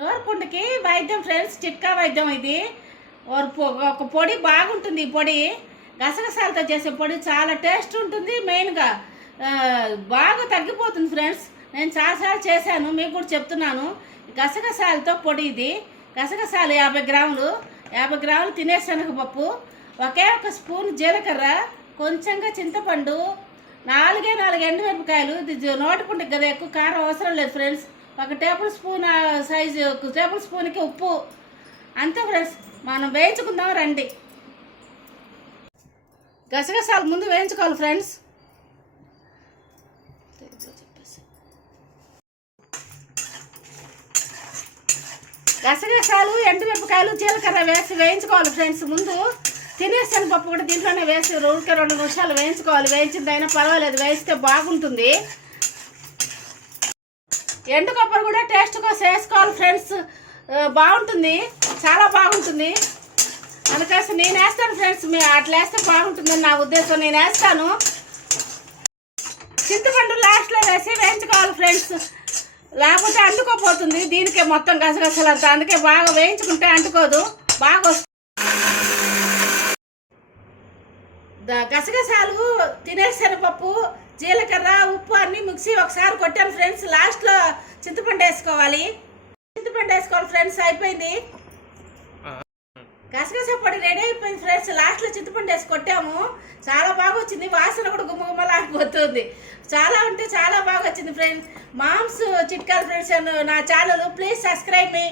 నోరుపుండుకి వైద్యం ఫ్రెండ్స్, చిట్కా వైద్యం ఇది. ఒక పొడి బాగుంటుంది. ఈ పొడి గసగసాలతో చేసే పొడి చాలా టేస్ట్ ఉంటుంది. మెయిన్గా బాగా తగ్గిపోతుంది ఫ్రెండ్స్. నేను చాలాసార్లు చేశాను, మీకు కూడా చెప్తున్నాను. గసగసాలతో పొడి ఇది. గసగసాలు 50 గ్రాములు, 50 గ్రాములు తినేశనగపప్పు, ఒకే ఒక స్పూన్ జీలకర్ర, కొంచెంగా చింతపండు, 4 ఎండుమిరపకాయలు. ఇది నోటిపుండుకి కదా, ఎక్కువ కారం అవసరం లేదు ఫ్రెండ్స్. ఒక టేబుల్ స్పూన్ సైజు టేబుల్ స్పూన్కి ఉప్పు, అంతే ఫ్రెండ్స్. మనం వేయించుకుందాం రండి. గసగసాలు ముందు వేయించుకోవాలి ఫ్రెండ్స్. గసగసాలు, ఎండుమిరపకాయలు, జీలకర్ర వేసి వేయించుకోవాలి ఫ్రెండ్స్. ముందు తినేశనగపప్పు కూడా దీంట్లోనే వేసి 2 నిమిషాలు వేయించుకోవాలి. వేయించిందైనా పర్వాలేదు, వేయిస్తే బాగుంటుంది. ఎండు కొబ్బరి కూడా టేస్ట్ కోసం వేసుకోవాలి ఫ్రెండ్స్, బాగుంటుంది, చాలా బాగుంటుంది. అందుకోసం నేను వేస్తాను ఫ్రెండ్స్. మీరు అట్లా వేస్తే బాగుంటుందని నా ఉద్దేశం, నేను వేస్తాను. చింతపండు లాస్ట్లో వేసి వేయించుకోవాలి ఫ్రెండ్స్, లేకపోతే అంటుకోపోతుంది దీనికే మొత్తం గసగసలంతా. అందుకే బాగా వేయించుకుంటే అంటుకోదు, బాగా వస్తుంది. గసగసాలు, తినేశనగపప్పు, జీలకర్ర, ఉప్పు అన్నీ మిక్సీ ఒకసారి కొట్టాను ఫ్రెండ్స్. లాస్ట్లో చింతపండు వేసుకోవాలి. ఫ్రెండ్స్. అయిపోయింది, గసగసా పొడి రెడీ అయిపోయింది ఫ్రెండ్స్. లాస్ట్లో చింతపండు వేసి కొట్టాము. చాలా బాగా వచ్చింది, వాసన కూడా గుమ్మగుమ్మలాడిపోతుంది. చాలా అంటే చాలా బాగా వచ్చింది ఫ్రెండ్స్. మామ్స్ చిట్కాలు ఫ్రెండ్స్ నా ఛానల్. Please subscribe me.